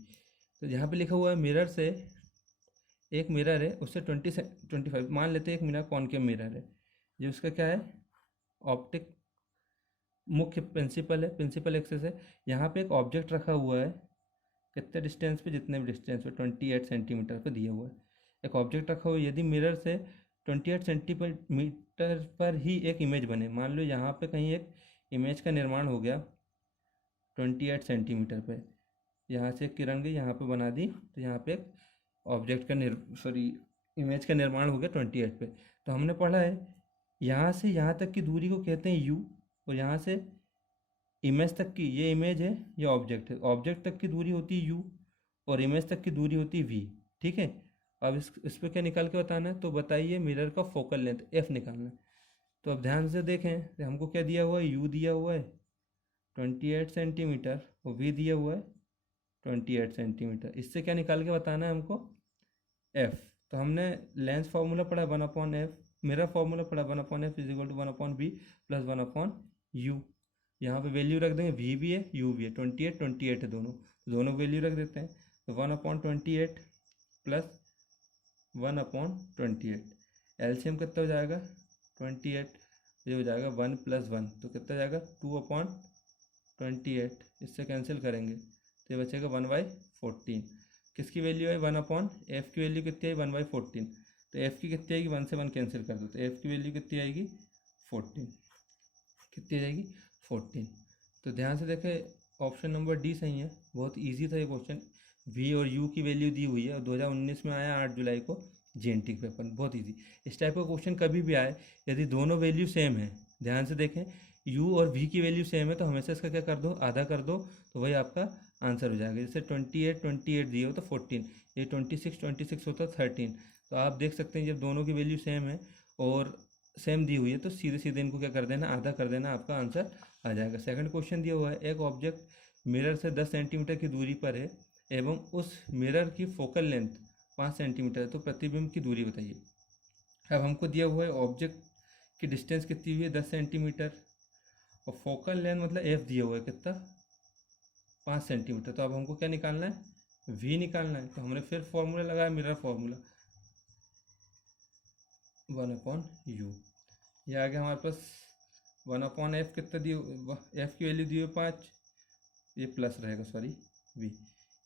तो यहाँ पे लिखा हुआ है मिरर से, एक मिरर है उससे 25 मान लेते हैं, एक मिरर कॉनकेव मिरर है, ये उसका क्या है, ऑप्टिक मुख्य प्रिंसिपल है, प्रिंसिपल एक्सेस है। यहाँ पे एक ऑब्जेक्ट रखा हुआ है, कितने डिस्टेंस पे, जितने भी डिस्टेंस पे 28 सेंटीमीटर पे दिया हुआ है, एक ऑब्जेक्ट रखा हुआ है। यदि मिरर से 28 सेंटीमीटर पर ही एक इमेज बने, मान लो यहाँ पे कहीं एक इमेज का निर्माण हो गया 28 सेंटीमीटर पे, यहाँ से एक किरण गई यहाँ पे बना दी, तो यहाँ पे एक ऑब्जेक्ट का इमेज का निर्माण हो गया 28 पे। तो हमने पढ़ा है यहाँ से यहाँ तक की दूरी को कहते हैं u, और यहाँ से इमेज तक की, ये इमेज है, ये ऑब्जेक्ट है, ऑब्जेक्ट तक की दूरी होती है u, और इमेज तक की दूरी होती है v। ठीक है, अब इस पे क्या निकाल के बताना है, तो बताइए मिरर का फोकल लेंथ f निकालना है। तो अब ध्यान से देखें, हमको क्या दिया हुआ है, u दिया हुआ है 28 सेंटीमीटर और v दिया हुआ है 28 सेंटीमीटर। इससे क्या निकाल के बताना है हमको, f। तो हमने लेंस फार्मूला पढ़ा 1/f, मिरर फार्मूला पढ़ा 1/f is equal to 1/b plus 1/u। यहाँ पे वैल्यू रख देंगे, v भी है u भी है, 28 28 है दोनों वैल्यू रख देते हैं। तो 1/28 प्लस 1/28, एलसीएम कितना हो जाएगा 28, ये हो जाएगा 1 + 1, तो कितना हो जाएगा 2/28। इससे कैंसिल करेंगे तो ये बचेगा 1/14। किसकी वैल्यू है 1/f की वैल्यू कितनी है 1/14, तो f की कितनी आएगी, 1 से 1 कैंसिल कर दो, तो f की वैल्यू कितनी आएगी 14। कितनी आएगी 14। तो ध्यान से देखें ऑप्शन नंबर डी सही है, बहुत इजी था ये क्वेश्चन। v और u की वैल्यू दी हुई है और 2019 में आया 8 जुलाई को जीएनटी के पेपर, बहुत इजी। इस टाइप का क्वेश्चन कभी भी आए, यदि दोनों वैल्यू सेम है, ध्यान से देखें u और v की वैल्यू सेम है तो हमेशा इसका क्या कर दो, आधा कर दो, तो वही आपका आंसर हो जाएगा। जैसे 28 28 दिए हो तो 14, ये 26 26 होता 13। तो आप देख सकते हैं जब दोनों की वैल्यू सेम है और सेम दी हुई है तो सीधे सीधे इनको क्या कर देना, आधा कर देना, आपका आंसर आ जाएगा। सेकंड क्वेश्चन दिया हुआ है, एक ऑब्जेक्ट मिरर से 10 सेंटीमीटर की दूरी पर है एवं उस मिरर की फोकल लेंथ 5 सेंटीमीटर है, तो प्रतिबिंब की दूरी बताइए। अब हमको दिया हुआ है ऑब्जेक्ट की डिस्टेंस कितनी हुई है 10 सेंटीमीटर और फोकल लेंथ मतलब एफ दिया हुआ है कितना 5 सेंटीमीटर। तो अब हमको क्या निकालना है, वी निकालना है। तो हमने फिर फॉर्मूला लगाया, मिरर फॉर्मूला 1/u। ये आ गया हमारे पास 1/f कितना दिए, एफ की वैल्यू दी हुई 5, ये प्लस रहेगा सॉरी v।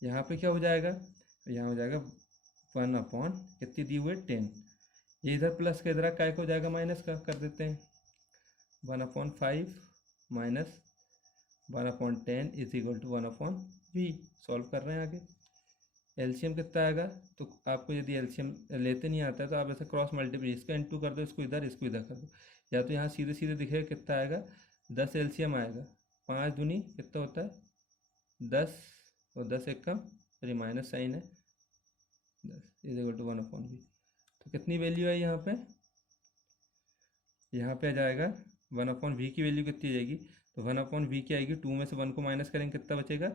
यहाँ पे क्या हो जाएगा, यहाँ हो जाएगा 1/ कितनी दी हुई है 10, ये इधर प्लस का इधर काय हो जाएगा माइनस का, कर देते हैं 1/5 minus 1/10 is equal to 1/v। Solve कर रहे हैं आगे, एलसीएम कितना आएगा, तो आपको यदि एलसीएम लेते नहीं आता है तो आप ऐसे क्रॉस मल्टीप्लाई, इसका इंटू कर दो, इसको इधर कर दो, या तो यहाँ सीधे सीधे दिखेगा कितना आएगा 10 एलसीएम आएगा, 5 दूनी कितना होता है 10 और 10 एक कम, सॉरी माइनस साइन है 10 इज इक्वल टू 1/v। तो कितनी वैल्यू है यहाँ पे आ जाएगा 1/v की वैल्यू कितनी आ जाएगी, तो 1/v की आएगी 2 में से 1 को माइनस करेंगे कितना बचेगा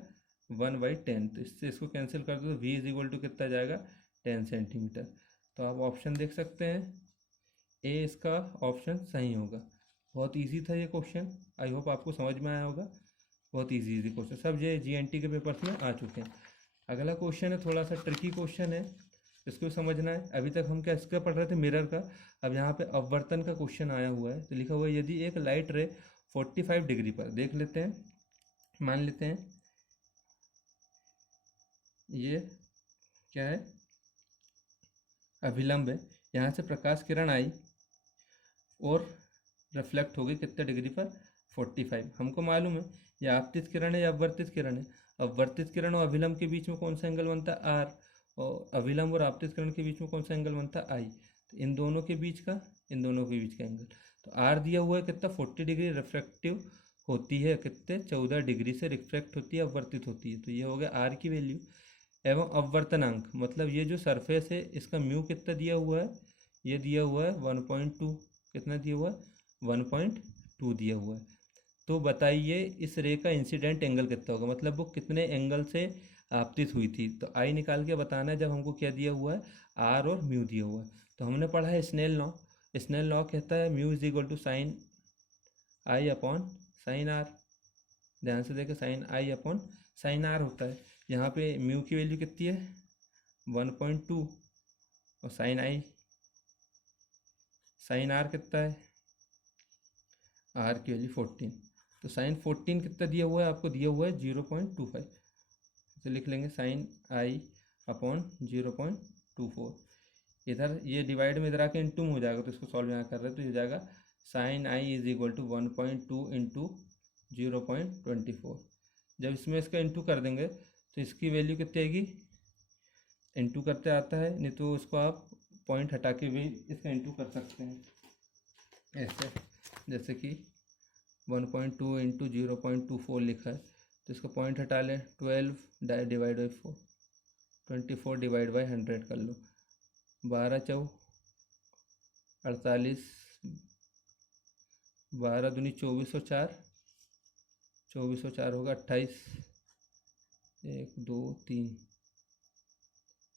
1/10। तो इससे इसको कैंसिल कर दो तो v इज इक्वल टू कितना जाएगा 10 सेंटीमीटर। तो आप ऑप्शन देख सकते हैं, ए इसका ऑप्शन सही होगा। बहुत इजी था ये क्वेश्चन, आई होप आपको समझ में आया होगा। बहुत इजी क्वेश्चन, सब ये जीएनटी के पेपर्स में आ चुके हैं। अगला क्वेश्चन है थोड़ा सा ट्रिकी क्वेश्चन है, इसको समझना है। अभी तक हम क्या इसका पढ़ रहे थे, मिरर का। अब यहाँ पे अपवर्तन का क्वेश्चन आया हुआ है, तो लिखा हुआ है यदि एक लाइट रे 45 डिग्री पर, देख लेते हैं, मान लेते हैं ये क्या है अभिलंब है, यहाँ से प्रकाश किरण आई और रिफ्लेक्ट हो गई कितने डिग्री पर 45। हमको मालूम है ये आपतित किरण है या अपवर्तित किरण है। अपवर्तित किरण और अभिलंब के बीच में कौन सा एंगल बनता है आर, और अभिलंब और आपतित किरण के बीच में कौन सा एंगल बनता है आई। तो इन दोनों के बीच का एंगल, तो आर दिया हुआ है कितना 40 डिग्री रिफ्रैक्टिव होती है, कितने 14 डिग्री से रिफ्रैक्ट होती है, अपवर्तित होती है। तो ये हो गया आर की वैल्यू। एवं अपवर्तनांक मतलब ये जो सरफेस है इसका म्यू कितना दिया हुआ है, ये दिया हुआ है 1.2, कितना दिया हुआ है 1.2 दिया हुआ है। तो बताइए इस रे का इंसिडेंट एंगल कितना होगा, मतलब वो कितने एंगल से आपतित हुई थी। तो आई निकाल के बताना है, जब हमको क्या दिया हुआ है आर और म्यू दिया हुआ है। तो हमने पढ़ा है स्नेल लॉ, स्नेल लॉ कहता है mu is equal to sine i upon sine r. ध्यान से देखें sine i upon sine r होता है। यहाँ पे म्यू की वैल्यू कितनी है 1.2 और साइन आर कितना है, आर की वैल्यू 14। तो साइन 14 कितना दिया हुआ है, आपको दिया हुआ है 0.25, तो लिख लेंगे साइन आई अपॉन 0.24। इधर ये डिवाइड में इधर आके इंटू में हो जाएगा, तो इसको सॉल्व यहाँ कर रहे हैं तो ये हो जाएगा sine i is equal to 1.2 into 0.24। जब इसमें इसका इंटू कर देंगे तो इसकी वैल्यू कितनी आएगी, इंटू करते आता है, नहीं तो उसको आप पॉइंट हटा के भी इसका इंटू कर सकते हैं ऐसे, जैसे कि 1.2 इंटू 0.24 लिखा है तो इसका पॉइंट हटा लें 12 डिवाइड बाई 4, 24 डिवाइड बाई 100 कर लो। 12 चौ 48, 12 दूनी 2404, 2404 होगा 28, 1 2 3,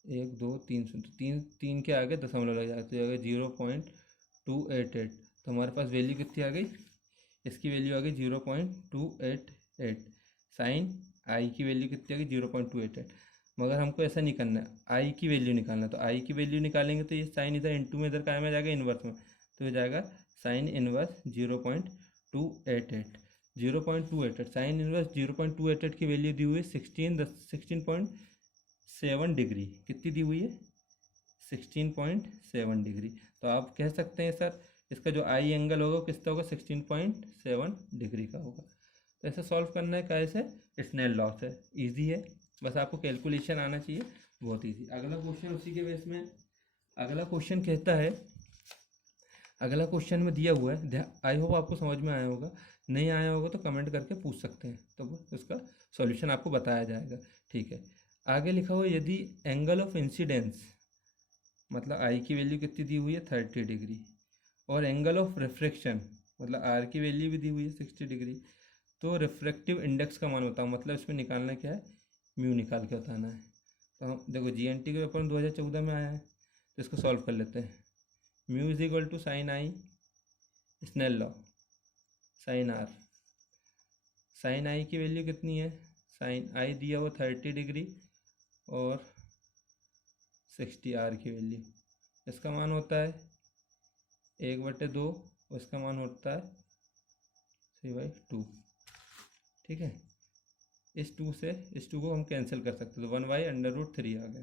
1 2 3 सुन, तो तीन तीन के आगे दशमलव लग जाए तो ये 0.288। तो हमारे पास वैल्यू कितनी आ गई, इसकी वैल्यू आ गई 0.288। साइन आई की वैल्यू कितनी आ गई 0.288। मगर हमको ऐसा नहीं करना है, आई की वैल्यू निकालना। तो आई की वैल्यू निकालेंगे तो ये साइन इधर इंटू में, इधर काय में जाएगा इन्वर्स में, तो ये जाएगा साइन इन्वर्स 0.288। 0.288 साइन इन्वर्स 0.288 की वैल्यू दी हुई है 16.7 डिग्री। कितनी दी हुई है 16.7 डिग्री। तो आप कह सकते हैं सर इसका जो आई एंगल होगा किसका होगा 16.7 डिग्री का होगा। तो ऐसे सॉल्व करना है कैसे, स्नेल लॉ से। ईजी है, बस आपको कैलकुलेशन आना चाहिए, बहुत ईजी। अगला क्वेश्चन उसी के बेस में, अगला क्वेश्चन कहता है, अगला क्वेश्चन में दिया हुआ है, आई होप आपको समझ में आया होगा, नहीं आया होगा तो कमेंट करके पूछ सकते हैं, तो उसका सॉल्यूशन आपको बताया जाएगा। ठीक है, आगे लिखा हुआ यदि एंगल ऑफ इंसिडेंस, मतलब आई की वैल्यू कितनी दी हुई है 30 डिग्री, और एंगल ऑफ रिफ्रैक्शन मतलब आर की वैल्यू भी दी हुई है 60 डिग्री, तो रिफ्रैक्टिव इंडेक्स का मान बताओ। मतलब इसमें निकालना क्या है, म्यू निकाल के बताना है। तो हम देखो जीएनटी के पेपर में 2014 में आया है, तो इसको सॉल्व कर लेते हैं। Mu is equal to sine I, Snell law, sine R. Sine I की वैल्यू कितनी है, साइन आई दिया हुआ 30 डिग्री और 60 आर की वैल्यू, इसका मान होता है 1/2, और इसका मान होता है 3/2। ठीक है, इस 2 से इस 2 को हम कैंसिल कर सकते, तो 1/√3 आ गया।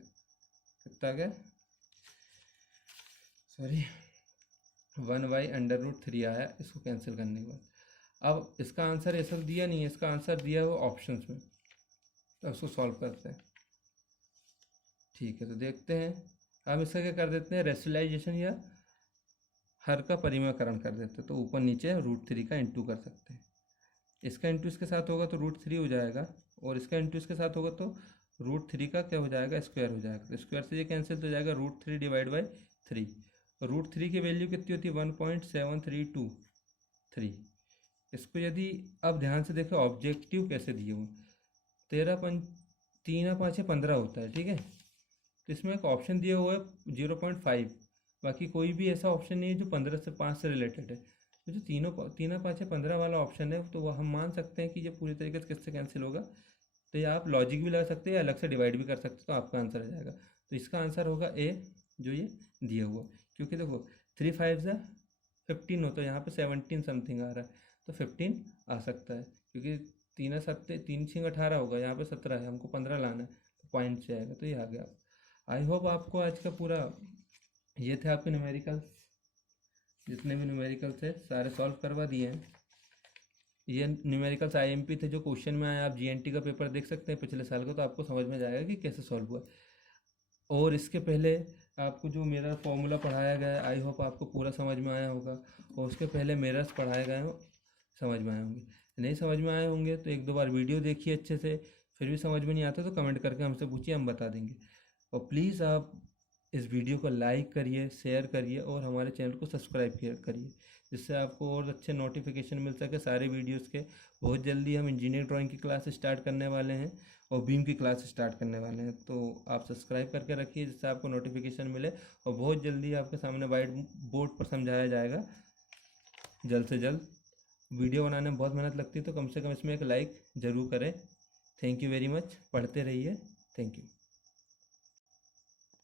कितना आ गया, सॉरी 1/√3 आया इसको कैंसिल करने के बाद। अब इसका आंसर ऐसा दिया नहीं है, इसका आंसर दिया हुआ ऑप्शंस में, तो उसको सॉल्व करते हैं। ठीक है, तो देखते हैं हम इसका क्या कर देते हैं, रेशनलाइजेशन या हर का परिमाकरण कर देते हैं। तो ऊपर नीचे √3 का इंटू कर सकते हैं। इसका इंटू इसके साथ होगा तो √3 हो जाएगा, और इसका इंटू इसके साथ होगा तो √3 का क्या हो जाएगा, स्क्वायर हो जाएगा। तो स्क्वायर से ये कैंसिल हो जाएगा, √3 डिवाइड बाई 3। और √3 की वैल्यू कितनी होती है 1.7323। इसको यदि अब ध्यान से देखें ऑब्जेक्टिव कैसे दिए हुए, 3 5 15 होता है। ठीक है, तो इसमें एक ऑप्शन दिया हुआ है 0.5, बाकी कोई भी ऐसा ऑप्शन नहीं है जो 15 से 5 से रिलेटेड है। तो जो 3 5 15 वाला ऑप्शन है, तो वह हम मान सकते हैं कि ये पूरी तरीके से किससे कैंसिल होगा। तो ये आप लॉजिक भी लगा सकते हैं या अलग से डिवाइड भी कर सकते हैं, तो आपका आंसर आ जाएगा। तो इसका आंसर होगा ए, जो ये दिया हुआ। क्योंकि देखो 3 5 से 15 होता है, यहाँ पे 17 समथिंग आ रहा है, तो 15 आ सकता है। क्योंकि 3 7 3 6 18 होगा, यहाँ पे 17 है, हमको 15 लाना है, तो पॉइंट से आएगा, तो ये आ गया। आई होप आपको आज का पूरा, ये थे आपके न्यूमेरिकल्स, जितने भी न्यूमेरिकल्स थे सारे सॉल्व करवा दिए हैं। ये न्यूमेरिकल्स आईएमपी थे जो क्वेश्चन में आए। आप जीएनटी का पेपर देख सकते हैं पिछले साल का, तो आपको समझ में जाएगा कि कैसे सॉल्व हुआ। और इसके पहले आपको जो मेरा फॉर्मूला पढ़ाया गया है, आई होप आपको पूरा समझ में आया होगा। और उसके पहले मेरर्स पढ़ाए गए हो, समझ में आए होंगे। नहीं समझ में आए होंगे तो 1 2 बार वीडियो देखिए अच्छे से, फिर भी समझ में नहीं आता तो कमेंट करके हमसे पूछिए, हम बता देंगे। और प्लीज़ आप इस वीडियो को लाइक करिए, शेयर करिए, और हमारे चैनल को सब्सक्राइब करिए, जिससे आपको और अच्छे नोटिफिकेशन मिल सके सारे वीडियोस के। बहुत जल्दी हम इंजीनियरिंग ड्राइंग की क्लास स्टार्ट करने वाले हैं और बीम की क्लास स्टार्ट करने वाले हैं, तो आप सब्सक्राइब करके रखिए जिससे आपको नोटिफिकेशन मिले। और बहुत जल्दी आपके सामने वाइट बोर्ड पर समझाया जाएगा, जल्द से जल्द। वीडियो बनाने में बहुत मेहनत लगती है, तो कम से कम इसमें एक लाइक ज़रूर करें। थैंक यू वेरी मच, पढ़ते रहिए, थैंक यू।